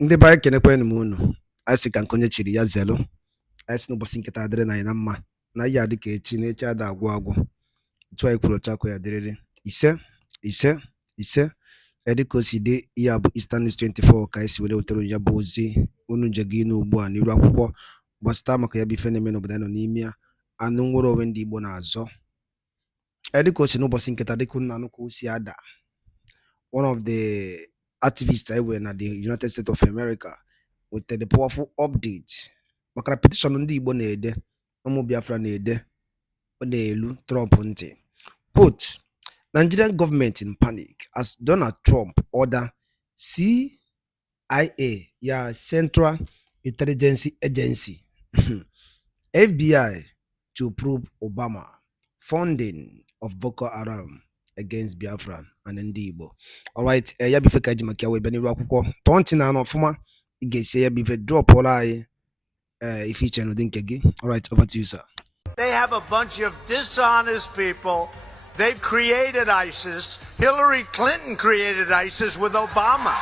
Ndị be anyị kenekwanụ m unu. Anyị sị ka nke onye chiri ya zelu. Anyị sị n'ụbọchị nkịta adịrị na anyị na mma na ihe adị ka echi na echi ada agwụ agwụ. Otu anyị kwuru otu akụ ya dịrịrị. Ise edika o si dị ihe a bụ Eastern News 24 ka anyị si were wetara ya bụ ozi unu nje gị n'ugbu a n'iru akwụkwọ gbasịta maka ya bụ ife na-eme n'obodo anyị nọ n'ime ya, anụ nwere onwe ndị Igbo na-azọ. Edika o si n'ụbọchị nkịta dịka unu na-anụ ka o si ada, one of the activists I were in the United States of America with the powerful update. Maka petition ndị Igbo na-ede, ụmụ Biafra na-ede, ọ na-elu Trump ntị. Quote, Nigerian government in panic as Donald Trump order CIA, Central Intelligence Agency, FBI to probe Obama funding of Boko Haram against Biafra and ndị Igbo. Alright, ya bife ka ji maka ya wee bịa n'iru akwụkwọ. Tọntị na anọ ọfụma, ị ga-esi ya bife drop ọrụ anyị ife iche n'ụdị nke gị. Alright, over to you, sir. They have a bunch of dishonest people. They've created ISIS. Hillary Clinton created ISIS with Obama.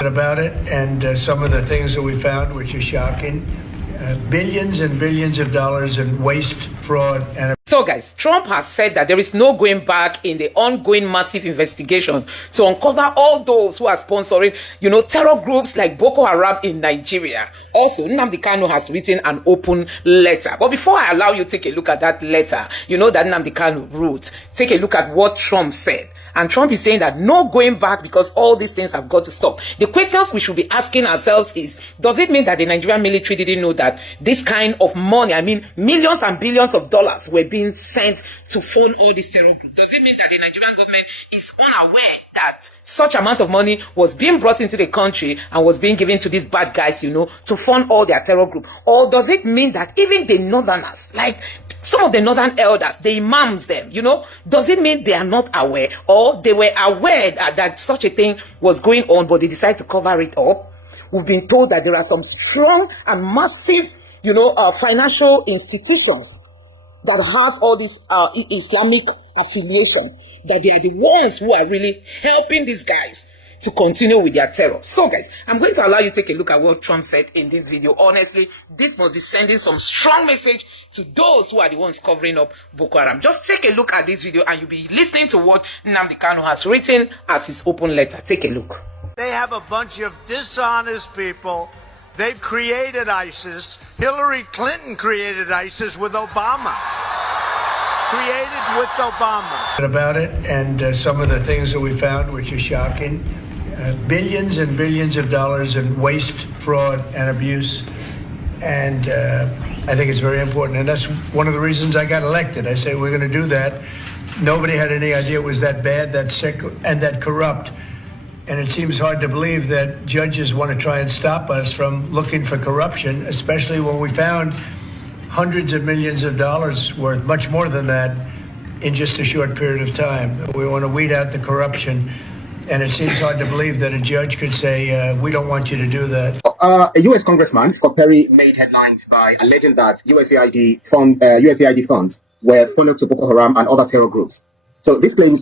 About it, and some of the things that we found, which is shocking. Billions and billions of dollars in waste, fraud, and... So guys, Trump has said that there is no going back in the ongoing massive investigation to uncover all those who are sponsoring, terror groups like Boko Haram in Nigeria. Also, Nnamdi Kanu has written an open letter. But before I allow you to take a look at that letter, that Nnamdi Kanu wrote, take a look at what Trump said. And Trump is saying that no going back because all these things have got to stop. The questions we should be asking ourselves is, does it mean that the Nigerian military didn't know that this kind of money, millions and billions of dollars were being sent to fund all these terror groups? Does it mean that the Nigerian government is unaware that such amount of money was being brought into the country and was being given to these bad guys, to fund all their terror group? Or does it mean that even the northerners, like some of the northern elders, the imams them, does it mean they are not aware, or they were aware that such a thing was going on, but they decided to cover it up? We've been told that there are some strong and massive, financial institutions that has all this Islamic affiliation, that they are the ones who are really helping these guys to continue with their terror. So guys, I'm going to allow you to take a look at what Trump said in this video. Honestly, this must be sending some strong message to those who are the ones covering up Boko Haram. Just take a look at this video and you'll be listening to what Nnamdi Kanu has written as his open letter. Take a look. They have a bunch of dishonest people. They've created ISIS. Hillary Clinton created ISIS with Obama. About it, and some of the things that we found, which is shocking. Billions and billions of dollars in waste, fraud, and abuse. And I think it's very important. And that's one of the reasons I got elected. I say we're going to do that. Nobody had any idea it was that bad, that sick, and that corrupt. And it seems hard to believe that judges want to try and stop us from looking for corruption, especially when we found hundreds of millions of dollars worth, much more than that, in just a short period of time. We want to weed out the corruption. And it seems hard to believe that a judge could say, we don't want you to do that. A U.S. Congressman, Scott Perry, made headlines by alleging that USAID funds were funneled to Boko Haram and other terror groups. So this claim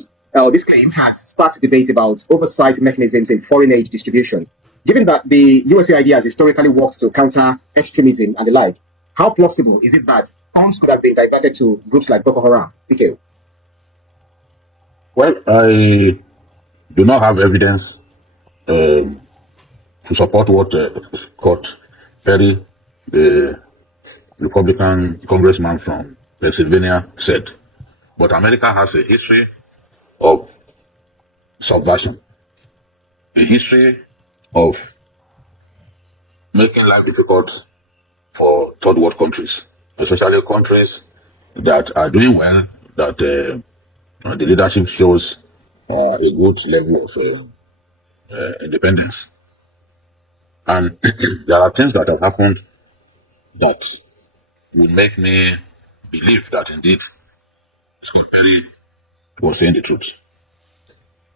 has sparked debate about oversight mechanisms in foreign aid distribution. Given that the USAID has historically worked to counter extremism and the like, how plausible is it that funds could have been diverted to groups like Boko Haram? PK. Well, I do not have evidence to support what Scott Perry, the Republican congressman from Pennsylvania, said. But America has a history of subversion, a history of making life difficult for third world countries, especially countries that are doing well, that the leadership shows a good level of independence. And there are things that have happened that would make me believe that indeed Scott Perry was saying the truth.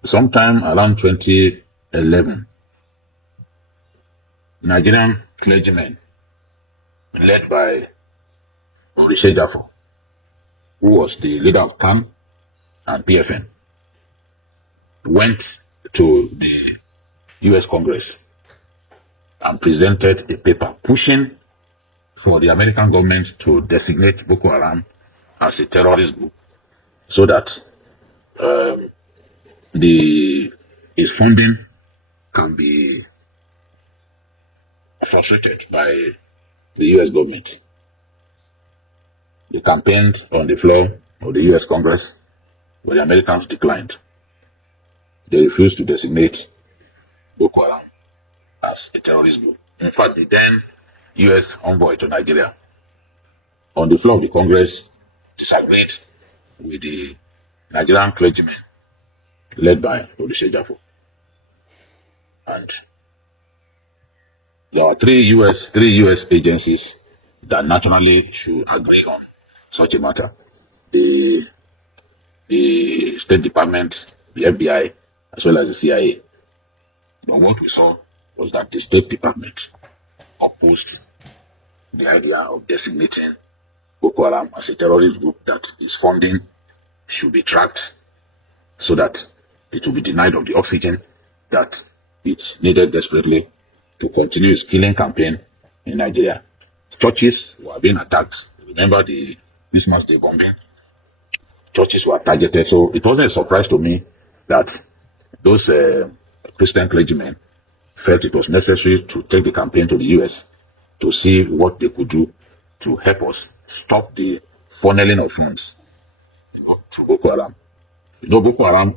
Sometime around 2011, Nigerian clergymen led by Orishe Jafo, who was the leader of CAN and PFN, went to the US Congress and presented a paper pushing for the American government to designate Boko Haram as a terrorist group so that its funding can be frustrated by the US government. They campaigned on the floor of the US Congress, but the Americans declined. They refused to designate Boko Haram as a terrorist group. In fact, the then US envoy to Nigeria on the floor of the Congress disagreed with the Nigerian clergymen led by Olusegun. And there are three US agencies that naturally should agree on such a matter. The State Department, the FBI, as well as the CIA. But what we saw was that the State Department opposed the idea of designating Boko Haram as a terrorist group, that its funding should be tracked so that it will be denied of the oxygen that it needed desperately to continue its killing campaign in Nigeria. Churches were being attacked. Remember the Christmas Day bombing? Churches were targeted. So it wasn't a surprise to me that those Christian clergymen felt it was necessary to take the campaign to the US to see what they could do to help us stop the funneling of funds to Boko Haram. You know, Boko Haram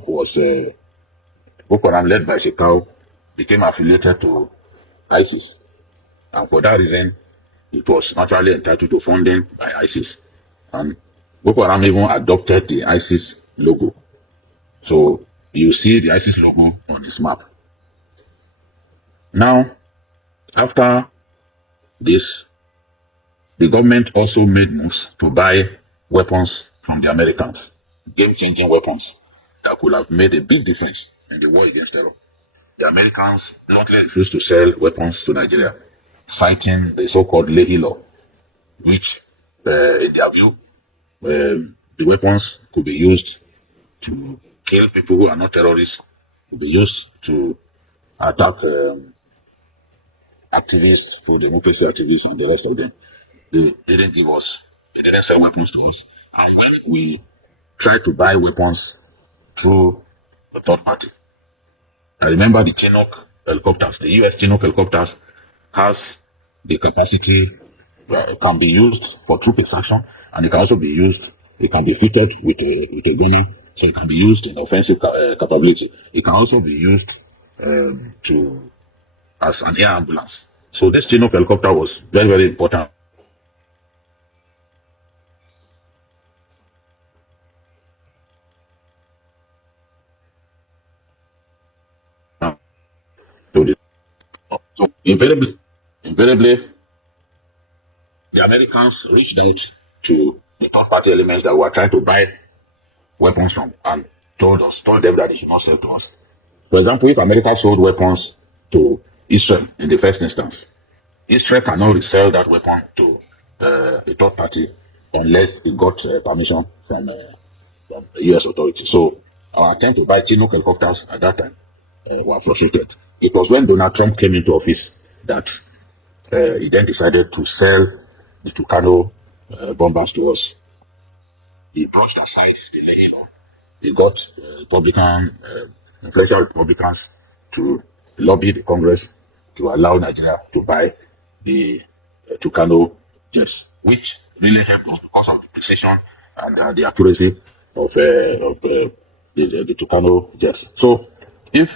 led by Shekau became affiliated to ISIS, and for that reason, it was naturally entitled to funding by ISIS. And Boko Haram even adopted the ISIS logo. So you see the ISIS logo on this map. Now, after this, the government also made moves to buy weapons from the Americans, game-changing weapons that could have made a big difference in the war against terror. The Americans bluntly refused to sell weapons to Nigeria, citing the so-called Leahy Law, which, in their view, the weapons could be used to kill people who are not terrorists, could be used to attack activists, pro-democracy activists, and the rest of them. They didn't sell weapons to us. And when we tried to buy weapons through the third party, I remember the Chinook helicopters, the US Chinook helicopters has the capacity, can be used for troop extraction, and it can also be used, it can be fitted with a gunner, so it can be used in offensive capability. It can also be used as an air ambulance. So this Chinook helicopter was very, very important. So invariably, the Americans reached out to the third-party elements that were trying to buy weapons from and told them that they should not sell to us. For example, if America sold weapons to Israel in the first instance, Israel cannot resell that weapon to a third party unless it got permission from the US authorities. So our attempt to buy Chinook helicopters at that time were frustrated. It was when Donald Trump came into office that he then decided to sell the Tucano bombers to us. He brushed aside the Leahy Law. He got influential Republicans to lobby the Congress to allow Nigeria to buy the Tucano jets, which really helped us because of the precision and the accuracy of the Tucano jets. So, if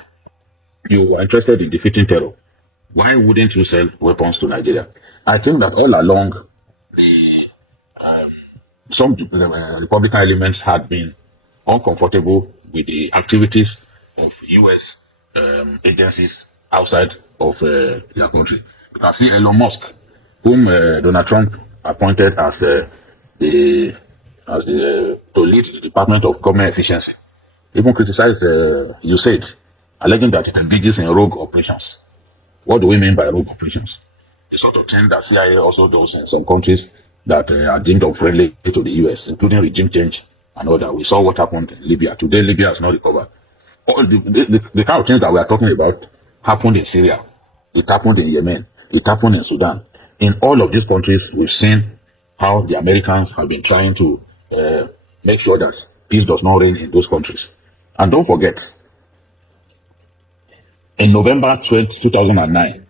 you are interested in defeating terror, why wouldn't you sell weapons to Nigeria? I think that all along, some Republican elements had been uncomfortable with the activities of U.S. agencies outside of their country. You can see Elon Musk, whom Donald Trump appointed as to lead the Department of Government Efficiency, even criticized USAID, alleging that it engages in rogue operations. What do we mean by rogue operations? The sort of thing that CIA also does in some countries that are deemed unfriendly to the US, including regime change and all that. We saw what happened in Libya. Today, Libya has not recovered. All the kind of things that we are talking about happened in Syria. It happened in Yemen. It happened in Sudan. In all of these countries, we've seen how the Americans have been trying to make sure that peace does not reign in those countries. And don't forget, in November 2009,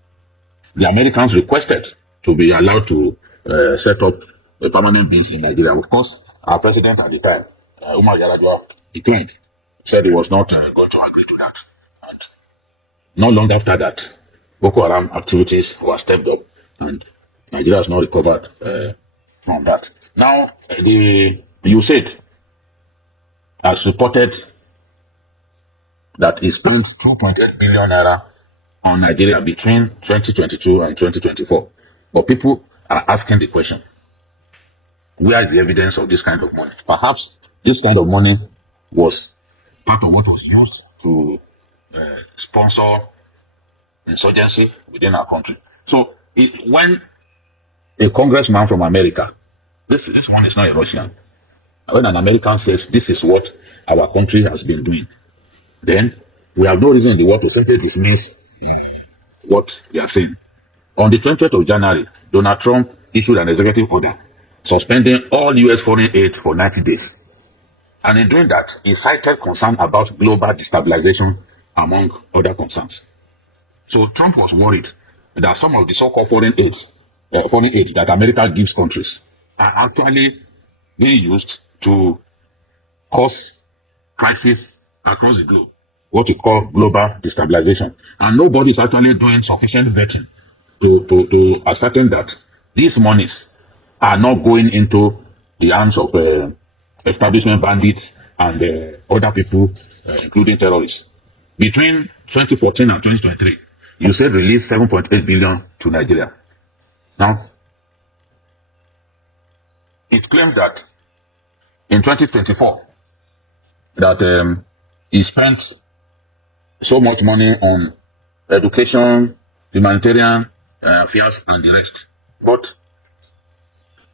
the Americans requested to be allowed to set up a permanent base in Nigeria. Of course, our president at the time, Umar Yar'Adua, declined, said he was not going to agree to that. And not long after that, Boko Haram activities were stepped up, and Nigeria has not recovered from that. Now, the USAID has reported that it spent 2.8 billion naira on Nigeria between 2022 and 2024. But people are asking the question, where is the evidence of this kind of money? Perhaps this kind of money was part of what was used to sponsor insurgency within our country. So when a congressman from America, this one is not a Russian, when an American says this is what our country has been doing, then we have no reason in the world to simply dismiss what they are saying. On the 20th of January, Donald Trump issued an executive order suspending all U.S. foreign aid for 90 days. And in doing that, he cited concern about global destabilization among other concerns. So Trump was worried that some of the so-called foreign aid that America gives countries are actually being used to cause crisis across the globe, what we call global destabilization. And nobody is actually doing sufficient vetting to ascertain that these monies are not going into the hands of establishment bandits and other people, including terrorists. Between 2014 and 2023, USAID released 7.8 billion to Nigeria. Now, it claimed that in 2024, that he spent so much money on education, humanitarian affairs, and the rest. But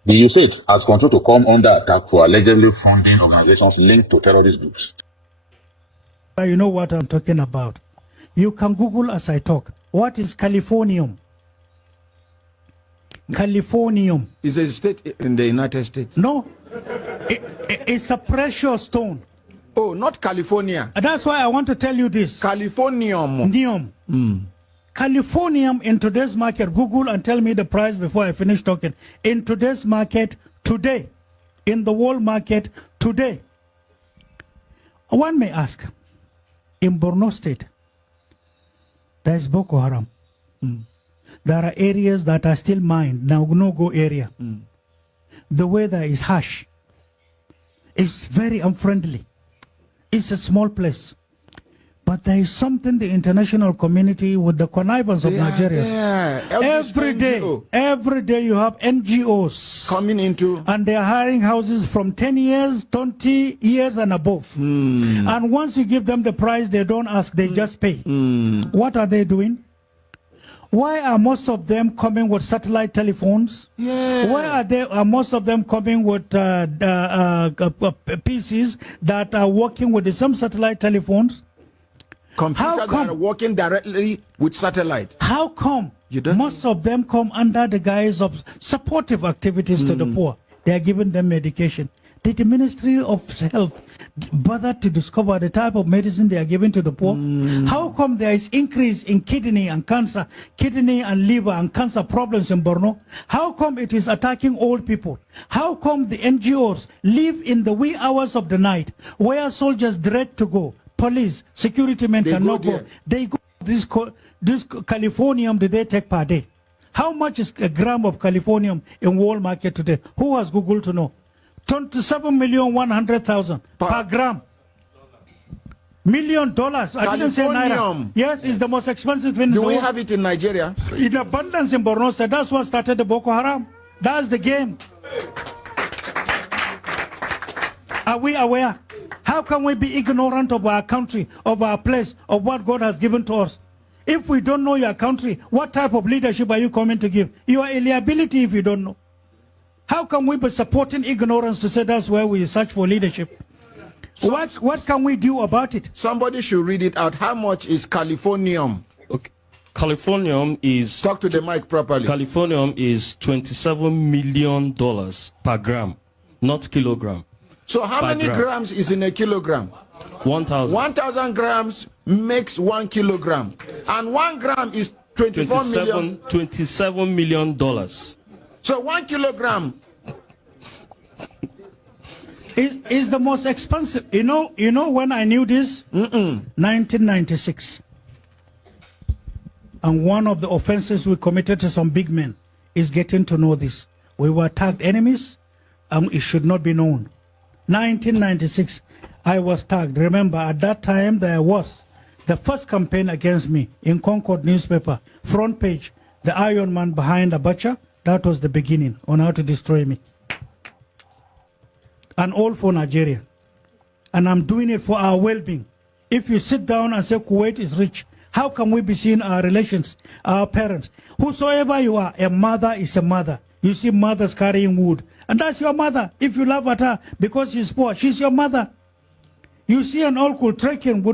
the USAID has continued to come under attack for allegedly funding organizations linked to terrorist groups. You know what I'm talking about. You can Google as I talk. What is Californium? Californium. Is a state in the United States? No. It's a precious stone. Oh, not California. That's why I want to tell you this. Californium. Californium in today's market, Google and tell me the price before I finish talking. In today's market today, in the world market today, one may ask, in Borno State, there is Boko Haram. There are areas that are still mined, now no-go area. The weather is harsh. It's very unfriendly. It's a small place. But there is something the international community with the connivance of Nigeria. Every day you have NGOs coming into, and they are hiring houses from 10 years, 20 years and above. And once you give them the price, they don't ask, they just pay. What are they doing? Why are most of them coming with satellite telephones? Why are most of them coming with PCs that are working with the same satellite telephones? Computers that are working directly with satellite. How come most of them come under the guise of supportive activities to the poor? They are giving them medication. Did the Ministry of Health bother to discover the type of medicine they are giving to the poor? How come there is increase in kidney and cancer, kidney and liver and cancer problems in Borno? How come it is attacking old people? How come the NGOs live in the wee hours of the night where soldiers dread to go? Police, security men cannot go. They go this Californium that they take per day. How much is a gram of Californium in world market today? Who has Google to know? 27,100,000 per gram. $1 million. I didn't say naira. Yes, it's the most expensive thing. Do we have it in Nigeria? In abundance in Borno State. That's what started the Boko Haram. That's the game. Are we aware? How can we be ignorant of our country, of our place, of what God has given to us? If we don't know your country, what type of leadership are you coming to give? You are a liability if you don't know. How can we be supporting ignorance to say that's where we search for leadership? What can we do about it? Somebody should read it out. How much is Californium? Okay. Californium is... Talk to the mic properly. Californium is $27 million per gram, not kilogram. So how many grams is in a kilogram? 1,000. 1,000 grams makes 1 kilogram. And 1 gram is 27 million dollars. So 1 kilogram is the most expensive. You know when I knew this? 1996. And one of the offenses we committed to some big men is getting to know this. We were tagged enemies, and it should not be known. 1996, I was tagged. Remember, at that time, there was the first campaign against me in Concord newspaper, front page, the Iron Man behind Abacha. That was the beginning on how to destroy me. And all for Nigeria. And I'm doing it for our well-being. If you sit down and say Kuwait is rich, how can we be seeing our relations, our parents? Whosoever you are, a mother is a mother. You see mothers carrying wood. And that's your mother. If you laugh at her because she's poor, she's your mother. You see an uncle trekking,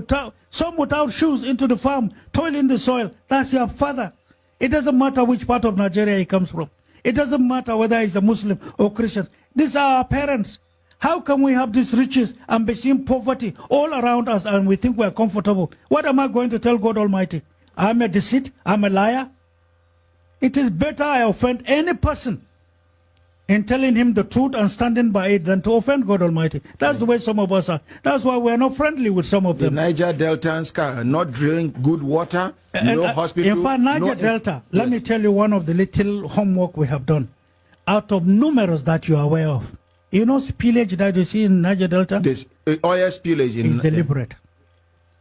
some without shoes into the farm, toiling the soil. That's your father. It doesn't matter which part of Nigeria he comes from. It doesn't matter whether he's a Muslim or Christian. These are our parents. How can we have these riches and be seeing poverty all around us and we think we're comfortable? What am I going to tell God Almighty? I'm a deceit? I'm a liar? It is better I offend any person in telling him the truth and standing by it than to offend God Almighty. That's the way some of us are. That's why we're not friendly with some of them. The Niger Deltans are not drinking good water, no hospital. In fact, Niger Delta, let me tell you one of the little homework we have done. Out of numerous that you are aware of, you know spillage that you see in Niger Delta? This oil spillage is deliberate.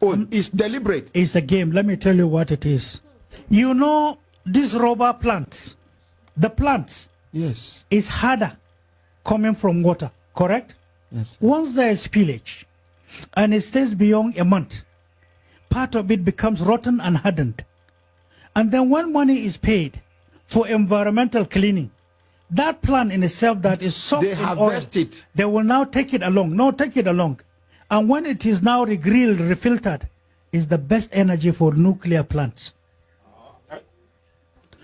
It's deliberate. It's a game. Let me tell you what it is. You know these rubber plants, the plants, yes, is harder coming from water, correct? Yes. Once there is spillage and it stays beyond a month, part of it becomes rotten and hardened. And then when money is paid for environmental cleaning, that plant in itself that is soaked in oil, they will now take it along. No, take it along. And when it is now regrilled, refiltered, is the best energy for nuclear plants.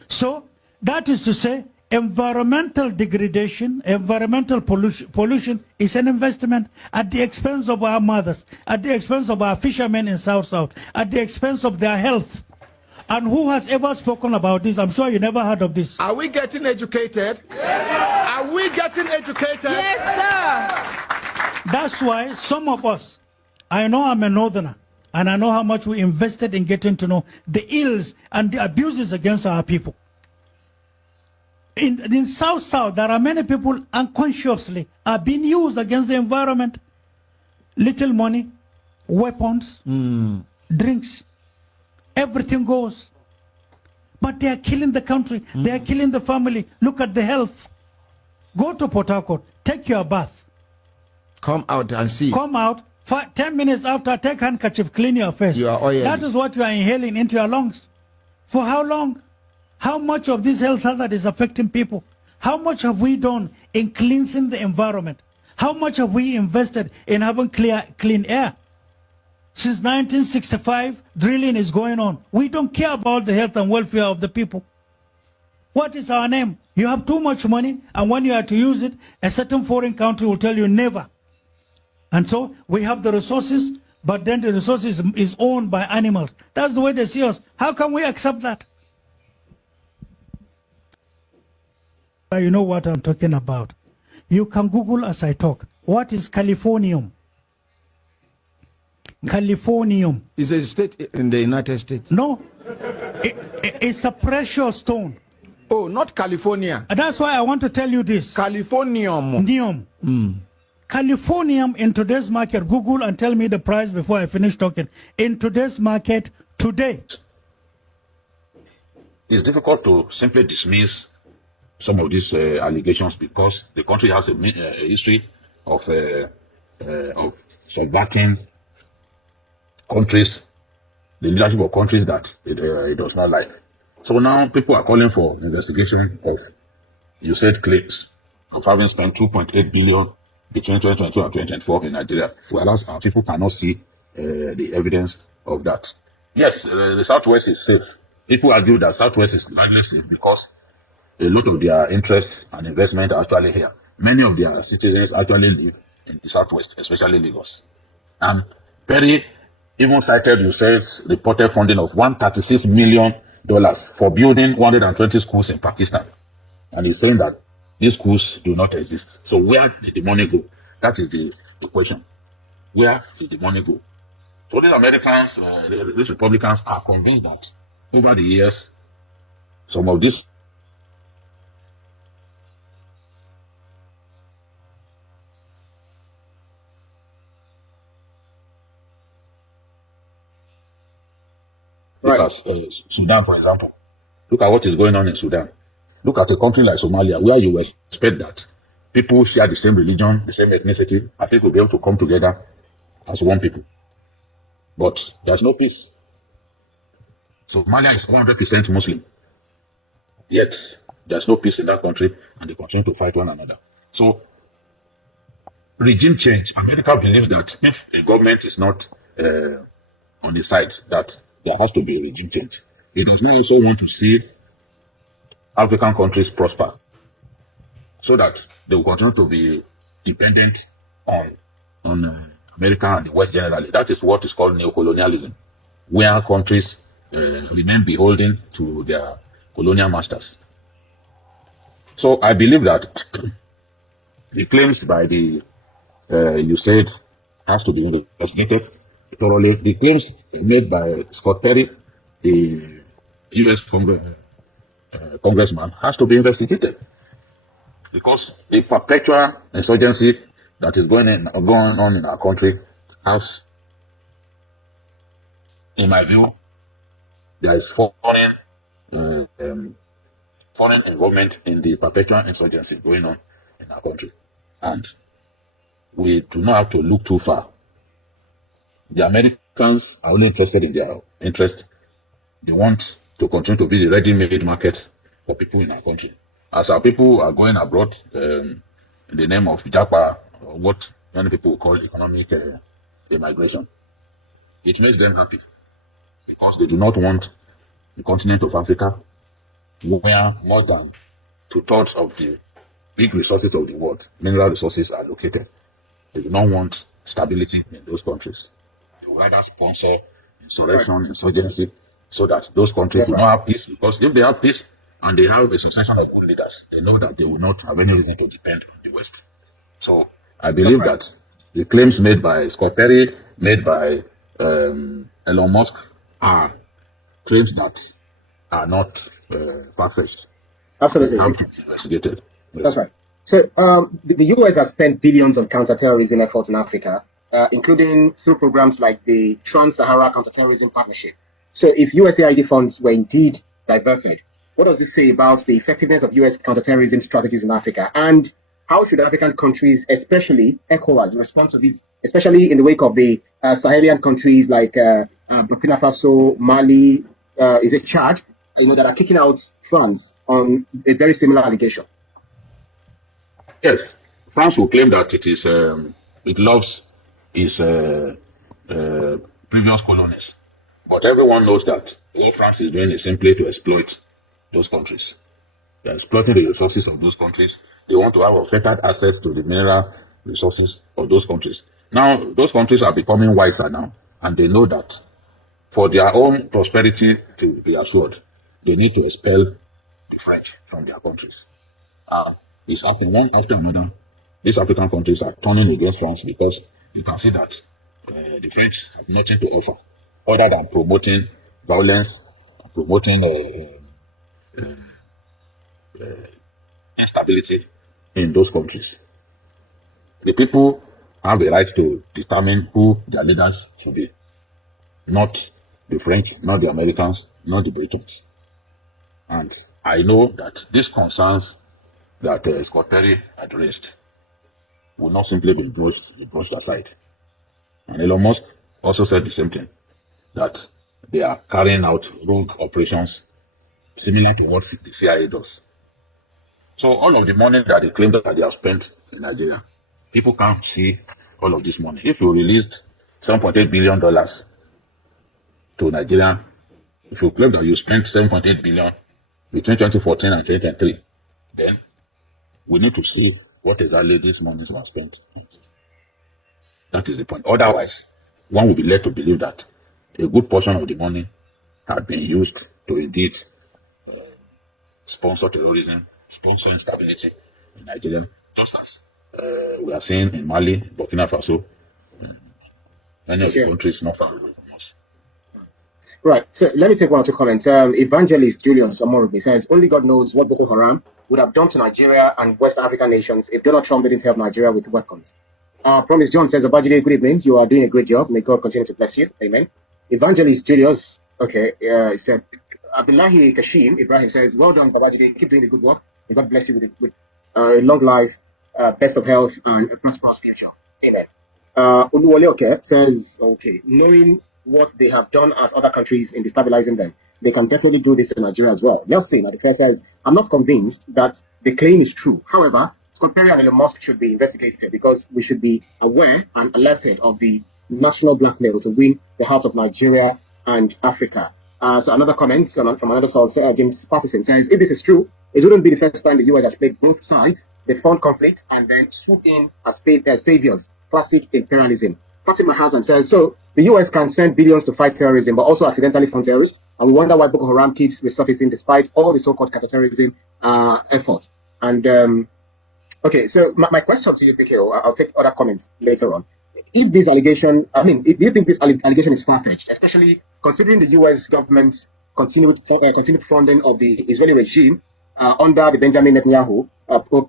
So that is to say, environmental degradation, environmental pollution is an investment at the expense of our mothers, at the expense of our fishermen in South, at the expense of their health. And who has ever spoken about this? I'm sure you never heard of this. Are we getting educated? Yes. Are we getting educated? Yes, sir. That's why some of us, I know I'm a northerner, and I know how much we invested in getting to know the ills and the abuses against our people. In South, there are many people unconsciously are being used against the environment. Little money, weapons, drinks. Everything goes. But they are killing the country. They are killing the family. Look at the health. Go to Port Harcourt. Take your bath. Come out and see. Come out. 10 minutes after, take handkerchief, clean your face. You are oily. That is what you are inhaling into your lungs. For how long? How much of this health hazard is affecting people? How much have we done in cleansing the environment? How much have we invested in having clean air? Since 1965, drilling is going on. We don't care about the health and welfare of the people. What is our name? You have too much money, and when you are to use it, a certain foreign country will tell you never. And so we have the resources, but then the resources is owned by animals. That's the way they see us. How can we accept that? You know what I'm talking about. You can Google as I talk. What is Californium? Californium. Is a state in the United States? No. It's a precious stone. Oh, not California. That's why I want to tell you this. Californium. Californium in today's market, Google and tell me the price before I finish talking. In today's market, today. It's difficult to simply dismiss some of these allegations because the country has a history of subverting countries, the leadership of countries that it does not like. So now people are calling for investigation of USAID claims of having spent 2.8 billion between 2022 and 2024 in Nigeria, whereas people cannot see the evidence of that. Yes, the Southwest is safe. People argue that Southwest is largely safe because a lot of their interests and investment are actually here. Many of their citizens actually live in the Southwest, especially Lagos. And Perry even cited USAID's reported funding of $136 million for building 120 schools in Pakistan. And he's saying that these schools do not exist. So where did the money go? That is the question. Where did the money go? So these Americans, these Republicans are convinced that over the years, some of these Look at Sudan, for example. Look at what is going on in Sudan. Look at a country like Somalia, where you expect that people share the same religion, the same ethnicity, and people will be able to come together as one people. But there's no peace. Somalia is 100% Muslim. Yet, there's no peace in that country, and they continue to fight one another. So, regime change. America believes that if a government is not on the side, that there has to be a regime change. It does not also want to see African countries prosper, so that they will continue to be dependent on America and the West generally. That is what is called neocolonialism, where countries remain beholden to their colonial masters. So I believe that the claims by the USAID has to be investigated thoroughly. The claims made by Scott Perry, the U.S. congressman, has to be investigated, because the perpetual insurgency that is going on in our country has, in my view, there is foreign involvement in the perpetual insurgency going on in our country, and we do not have to look too far. The Americans are only interested in their interest. They want to continue to be the ready-made market for people in our country. As our people are going abroad in the name of Japa, or what many people call economic immigration, it makes them happy, because they do not want the continent of Africa, where more than 2/3 of the big resources of the world, mineral resources, are located. They do not want stability in those countries. They will rather sponsor insurrection, insurgency, so that those countries will not have peace. Because if they have peace and they have a succession of good leaders, they know that they will not have any reason to depend on the West. So I believe that the claims made by Scott Perry, made by Elon Musk, are claims that are not far-fetched. Absolutely. They have to be investigated. That's right. So the US has spent billions on counterterrorism efforts in Africa, including through programs like the Trans-Sahara Counterterrorism Partnership. So if USAID funds were indeed diverted, what does this say about the effectiveness of US counterterrorism strategies in Africa? And how should African countries, especially ECOWAS, respond to this, especially in the wake of the Sahelian countries like Burkina Faso, Mali, is it Chad, that are kicking out France on a very similar allegation? Yes, France will claim that it loves its previous colonies, but everyone knows that all France is doing is simply to exploit those countries. They are exploiting the resources of those countries. They want to have unfettered access to the mineral resources of those countries. Now, those countries are becoming wiser now, and they know that for their own prosperity to be assured, they need to expel the French from their countries. It's happening one after another. These African countries are turning against France, because you can see that the French have nothing to offer other than promoting violence, promoting instability in those countries. The people have the right to determine who their leaders should be, not the French, not the Americans, not the Britons. And I know that these concerns that Scott Perry had raised will not simply be brushed aside. And Elon Musk also said the same thing, that they are carrying out rogue operations similar to what the CIA does. So all of the money that they claim that they have spent in Nigeria, people can't see all of this money. If you released $7.8 billion to Nigeria, if you claim that you spent 7.8 billion between 2014 and 2023, then we need to see what exactly these monies were spent. That is the point. Otherwise, one will be led to believe that a good portion of the money had been used to indeed sponsor terrorism, sponsor instability in Nigeria, just as we are seeing in Mali, Burkina Faso, many of the countries not far away from us. Right. So let me take one or two comments. Evangelist Julius Amorobi says, only God knows what Boko Haram would have done to Nigeria and West African nations if Donald Trump didn't help Nigeria with weapons. Promise John says, Obajide, good evening. You are doing a great job. May God continue to bless you. Amen. Evangelist Julius, okay, he said, Abdullahi Kashim Ibrahim says, well done, Babajide. Keep doing the good work. May God bless you with a long life, best of health, and a prosperous future. Amen. Uluwole Oke says, okay, knowing what they have done as other countries in destabilizing them, they can definitely do this to Nigeria as well. Nelson at the first says, I'm not convinced that the claim is true. However, Scott Perry and Elon Musk should be investigated because we should be aware and alerted of the national blackmail to win the hearts of Nigeria and Africa. So another comment from another source, James Patterson says, if this is true, it wouldn't be the first time the US has played both sides. They fund conflict and then swoop in as saviors. Classic imperialism. Fatima Hassan says, so the US can send billions to fight terrorism, but also accidentally fund terrorists. And we wonder why Boko Haram keeps resurfacing despite all the so-called counterterrorism efforts. And okay, so my question to you, Bikio, I'll take other comments later on. If this allegation, do you think this allegation is far-fetched, especially considering the US government's continued funding of the Israeli regime under the Benjamin Netanyahu,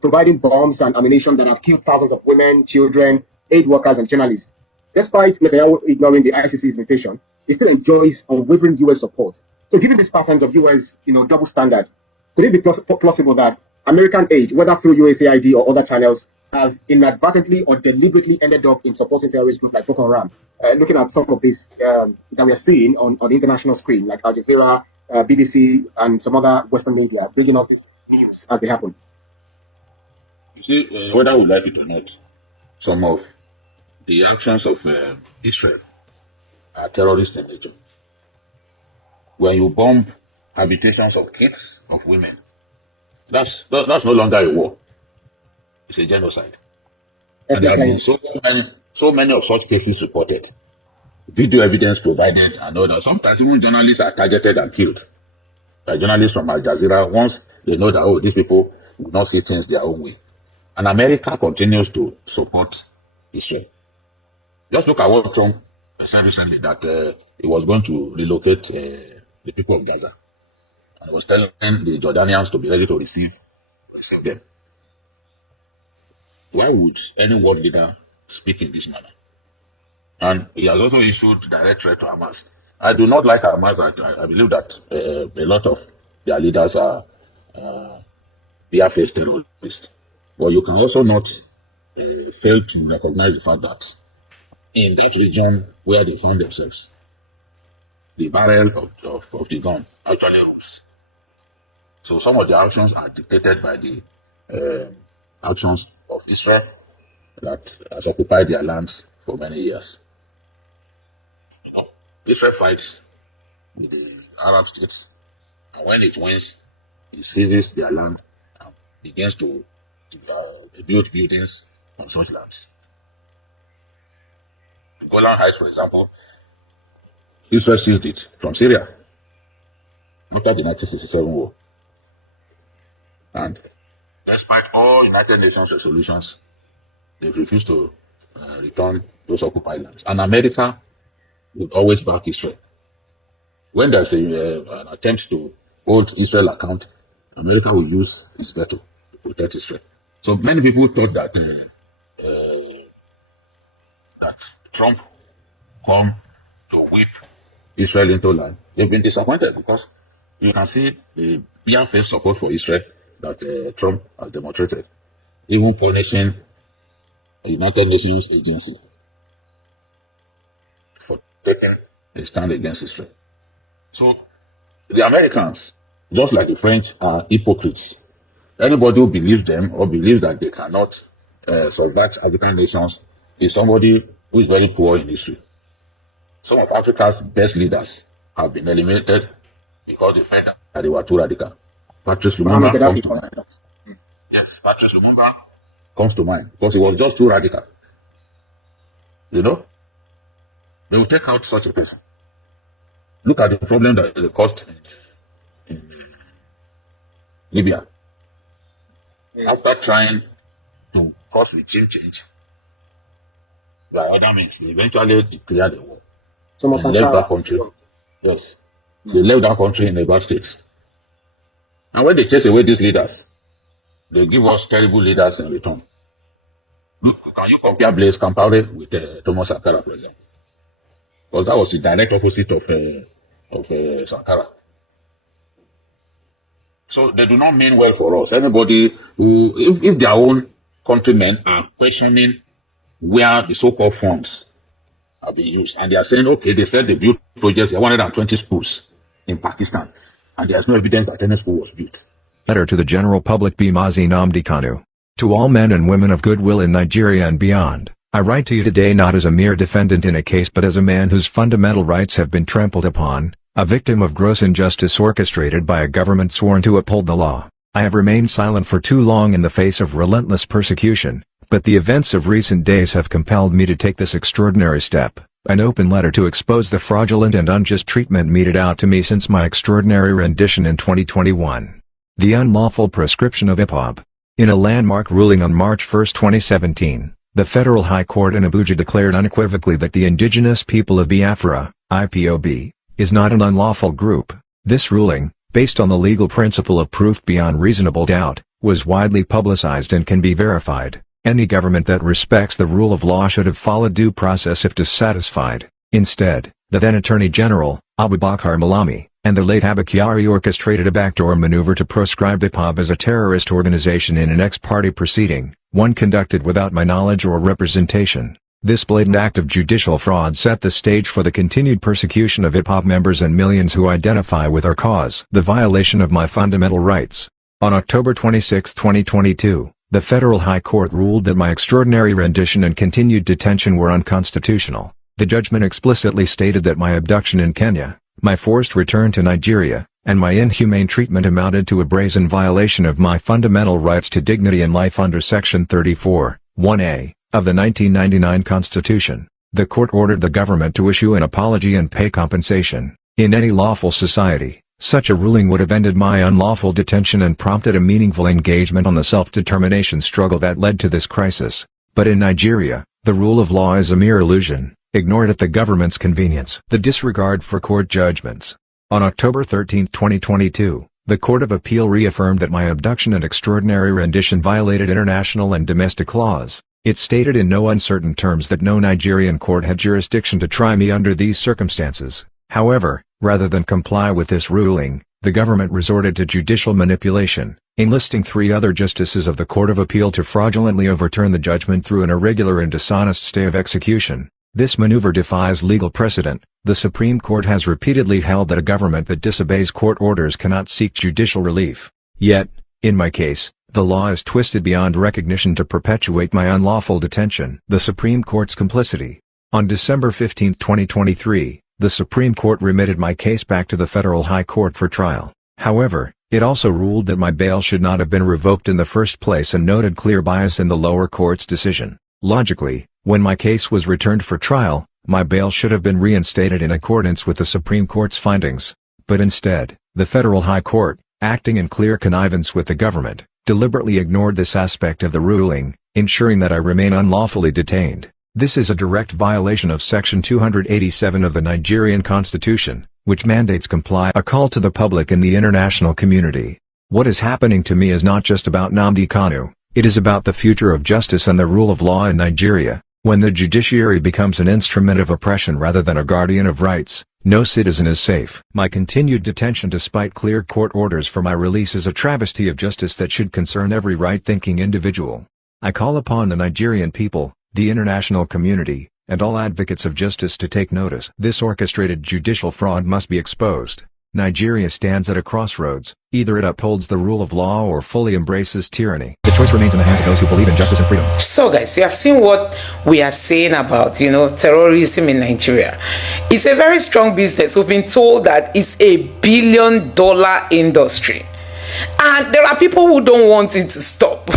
providing bombs and ammunition that have killed thousands of women, children, aid workers, and journalists? Despite Netanyahu ignoring the ICC's invitation, he still enjoys unwavering US support. So given these patterns of US, double standard, could it be plausible that American aid, whether through USAID or other channels, have inadvertently or deliberately ended up in supporting terrorist groups like Boko Haram? Looking at some of this that we are seeing on the international screen, like Al Jazeera, BBC, and some other Western media, bringing us this news as they happen. You see, whether we like it or not, some of the actions of Israel are terrorist in nature. When you bomb habitations of kids, of women, that's no longer a war. It's a genocide. And there have been so many of such cases reported. Video evidence provided and all that. Sometimes even journalists are targeted and killed. Like journalists from Al Jazeera, once they know that, these people will not see things their own way. And America continues to support Israel. Just look at what Trump said recently, that he was going to relocate the people of Gaza. And was telling the Jordanians to be ready to receive them. Why would any world leader speak in this manner? And he has also issued direct threat to Hamas. I do not like Hamas. I believe that a lot of their leaders are Biafra terrorists. But you can also not fail to recognize the fact that in that region where they found themselves, the barrel of the gun actually rose. So some of the actions are dictated by the actions of Israel that has occupied their lands for many years. Israel fights with the Arab states, and when it wins, it seizes their land and begins to build buildings on such lands. The Golan Heights, for example, Israel seized it from Syria after the 1967 war. And despite all United Nations resolutions, they've refused to return those occupied lands. And America would always back Israel. When there's an attempt to hold Israel account, America will use its veto to protect Israel. So many people thought that that Trump come to whip Israel into land. They've been disappointed because you can see the bare-faced support for Israel that Trump has demonstrated, even punishing a United Nations agency for taking a stand against Israel. So the Americans, just like the French, are hypocrites. Anybody who believes them or believes that they cannot subvert African nations is somebody who is very poor in history. Some of Africa's best leaders have been eliminated because they felt that they were too radical. Patrice Muhammad Lumumba comes Gaddafi, to for mind. instance. Yes, Patrice Lumumba comes to mind because he was just too radical. You know, they will take out such a person. Look at the problem that they caused in Libya. After trying to cause regime change by other means, they eventually declared the war. Thomas And left that Sankara. country. Yes. They left that country in a bad state. And when they chase away these leaders, they give us terrible leaders in return. Look, can you compare Blaise Compaoré with Thomas Sankara, for example? Because that was the direct opposite of Sankara. So they do not mean well for us. Anybody who, if their own countrymen are questioning where the so-called funds are being used, and they are saying, okay, they said they built projects, 120 schools in Pakistan, and there's no evidence that any school was built. Letter to the general public by Mazi Nnamdi Kanu. To all men and women of goodwill in Nigeria and beyond, I write to you today not as a mere defendant in a case but as a man whose fundamental rights have been trampled upon, a victim of gross injustice orchestrated by a government sworn to uphold the law. I have remained silent for too long in the face of relentless persecution, but the events of recent days have compelled me to take this extraordinary step, an open letter to expose the fraudulent and unjust treatment meted out to me since my extraordinary rendition in 2021. The unlawful proscription of hip-hop. In a landmark ruling on March 1, 2017, the Federal High Court in Abuja declared unequivocally that the indigenous people of Biafra, IPOB, is not an unlawful group. This ruling, based on the legal principle of proof beyond reasonable doubt, was widely publicized and can be verified. Any government that respects the rule of law should have followed due process if dissatisfied. Instead, the then Attorney General, Abubakar Malami, and the late Abba Kyari orchestrated a backdoor maneuver to proscribe IPOB as a terrorist organization in an ex-party proceeding, one conducted without my knowledge or representation. This blatant act of judicial fraud set the stage for the continued persecution of IPOB members and millions who identify with our cause. The violation of my fundamental rights. On October 26, 2022, the Federal High Court ruled that my extraordinary rendition and continued detention were unconstitutional. The judgment explicitly stated that my abduction in Kenya, my forced return to Nigeria, and my inhumane treatment amounted to a brazen violation of my fundamental rights to dignity and life under Section 34, 1A, of the 1999 Constitution. The court ordered the government to issue an apology and pay compensation. In any lawful society, such a ruling would have ended my unlawful detention and prompted a meaningful engagement on the self-determination struggle that led to this crisis. But in Nigeria, the rule of law is a mere illusion, ignored at the government's convenience. The disregard for court judgments. On October 13, 2022, the Court of Appeal reaffirmed that my abduction and extraordinary rendition violated international and domestic laws. It stated in no uncertain terms that no Nigerian court had jurisdiction to try me under these circumstances. However, rather than comply with this ruling, the government resorted to judicial manipulation, enlisting 3 other justices of the Court of Appeal to fraudulently overturn the judgment through an irregular and dishonest stay of execution. This maneuver defies legal precedent. The Supreme Court has repeatedly held that a government that disobeys court orders cannot seek judicial relief. Yet, in my case, the law is twisted beyond recognition to perpetuate my unlawful detention. The Supreme Court's complicity. On December 15, 2023, the Supreme Court remitted my case back to the Federal High Court for trial. However, it also ruled that my bail should not have been revoked in the first place and noted clear bias in the lower court's decision. Logically, when my case was returned for trial, my bail should have been reinstated in accordance with the Supreme Court's findings. But instead, the Federal High Court, acting in clear connivance with the government, deliberately ignored this aspect of the ruling, ensuring that I remain unlawfully detained. This is a direct violation of Section 287 of the Nigerian Constitution, which mandates a call to the public and the international community. What is happening to me is not just about Nnamdi Kanu, it is about the future of justice and the rule of law in Nigeria. When the judiciary becomes an instrument of oppression rather than a guardian of rights, no citizen is safe. My continued detention despite clear court orders for my release is a travesty of justice that should concern every right-thinking individual. I call upon the Nigerian people, the international community, and all advocates of justice to take notice. This orchestrated judicial fraud must be exposed. Nigeria stands at a crossroads. Either it upholds the rule of law or fully embraces tyranny. The choice remains in the hands of those who believe in justice and freedom. So guys, you have seen what we are saying about, terrorism in Nigeria. It's a very strong business. We've been told that it's $1 billion industry. And there are people who don't want it to stop.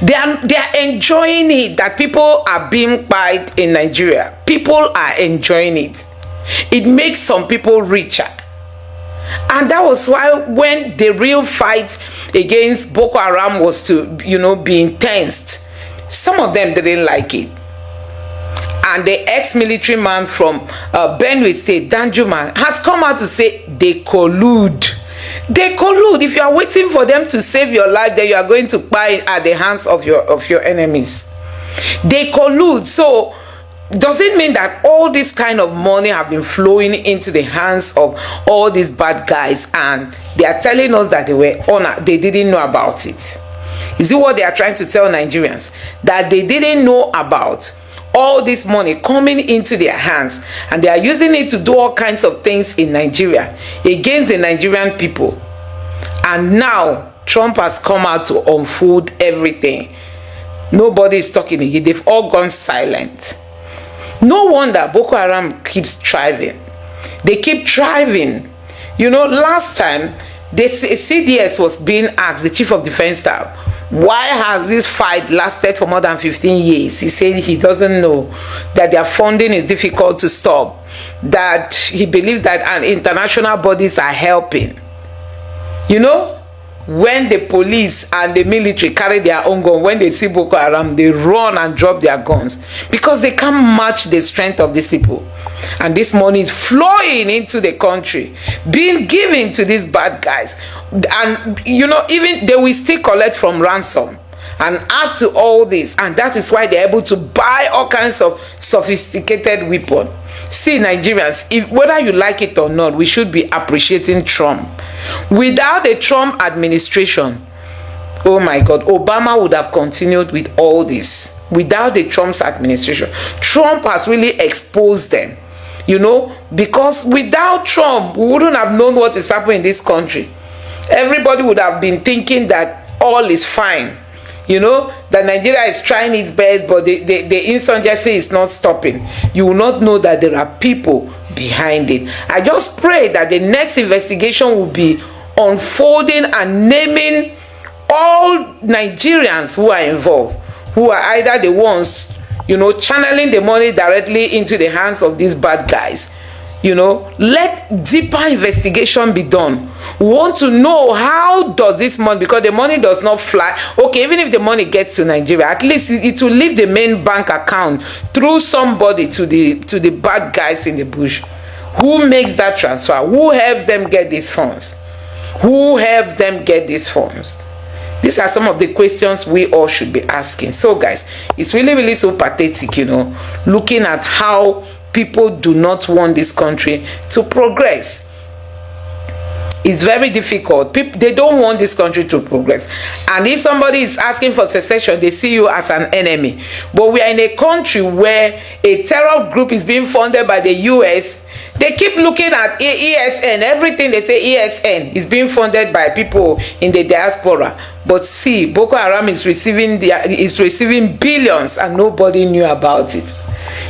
They are enjoying it, that people are being buyed in Nigeria. People are enjoying it. It makes some people richer. And that was why when the real fight against Boko Haram was to, be intense, some of them didn't like it. And the ex-military man from Benue State, Danjuma, has come out to say they collude. They collude. If you are waiting for them to save your life, then you are going to buy at the hands of your enemies. They collude. So does it mean that all this kind of money have been flowing into the hands of all these bad guys, and they are telling us that they didn't know about it? Is it what they are trying to tell Nigerians, that they didn't know about all this money coming into their hands, and they are using it to do all kinds of things in Nigeria against the Nigerian people? And now Trump has come out to unfold everything. Nobody is talking again. They've all gone silent. No wonder Boko Haram keeps thriving. They keep thriving. Last time the CDS was being asked, the chief of defense staff, why has this fight lasted for more than 15 years? He said he doesn't know, that their funding is difficult to stop, that he believes that international bodies are helping. When the police and the military carry their own gun, when they see Boko Haram, they run and drop their guns because they can't match the strength of these people. And this money is flowing into the country, being given to these bad guys. And, even they will still collect from ransom and add to all this. And that is why they're able to buy all kinds of sophisticated weapons. See, Nigerians, whether you like it or not, we should be appreciating Trump. Without the Trump administration, oh my God, Obama would have continued with all this. Without the Trump's administration, Trump has really exposed them, because without Trump, we wouldn't have known what is happening in this country. Everybody would have been thinking that all is fine. That Nigeria is trying its best, but the insurgency is not stopping. You will not know that there are people behind it. I just pray that the next investigation will be unfolding and naming all Nigerians who are involved, who are either the ones, channeling the money directly into the hands of these bad guys. Let deeper investigation be done. We want to know, how does this money, because the money does not fly. Okay, even if the money gets to Nigeria, at least it will leave the main bank account through somebody to the bad guys in the bush. Who makes that transfer? Who helps them get these funds? Who helps them get these funds? These are some of the questions we all should be asking. So guys, it's really, really so pathetic, looking at how people do not want this country to progress. It's very difficult. They don't want this country to progress. And if somebody is asking for secession, they see you as an enemy. But we are in a country where a terror group is being funded by the US. They keep looking at ESN. Everything they say ESN is being funded by people in the diaspora. But see, Boko Haram is receiving billions, and nobody knew about it.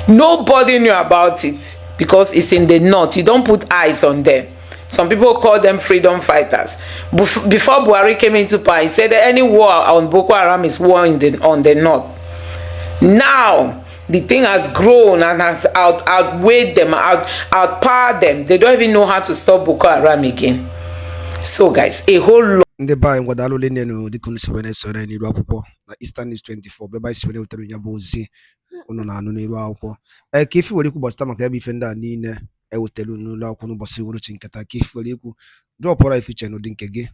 Nobody knew about it because it's in the north. You don't put eyes on them. Some people call them freedom fighters. Before Buhari came into power, he said that any war on Boko Haram is war on the north. Now, the thing has grown and has outweighed them, outpowered them. They don't even know how to stop Boko Haram again. So, guys, a whole lot. Ndị ba ngwadalo le nenu dikun siwene sore ni ru akwụkwọ na Eastern News 24 beba siwene uteru nya bụ ozi unu na anu n'iru akwụkwọ ka ifi were ikwu gbasata maka ebe ife ndị a niile ewetelu n'ụlọ akwụkwọ n'ụbọchị uhuruchi nketa ka ifi were ikwu drọpụra ifiche n'ụdị nke gị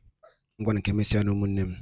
ngwa nke mesịa n'ụmụnne m.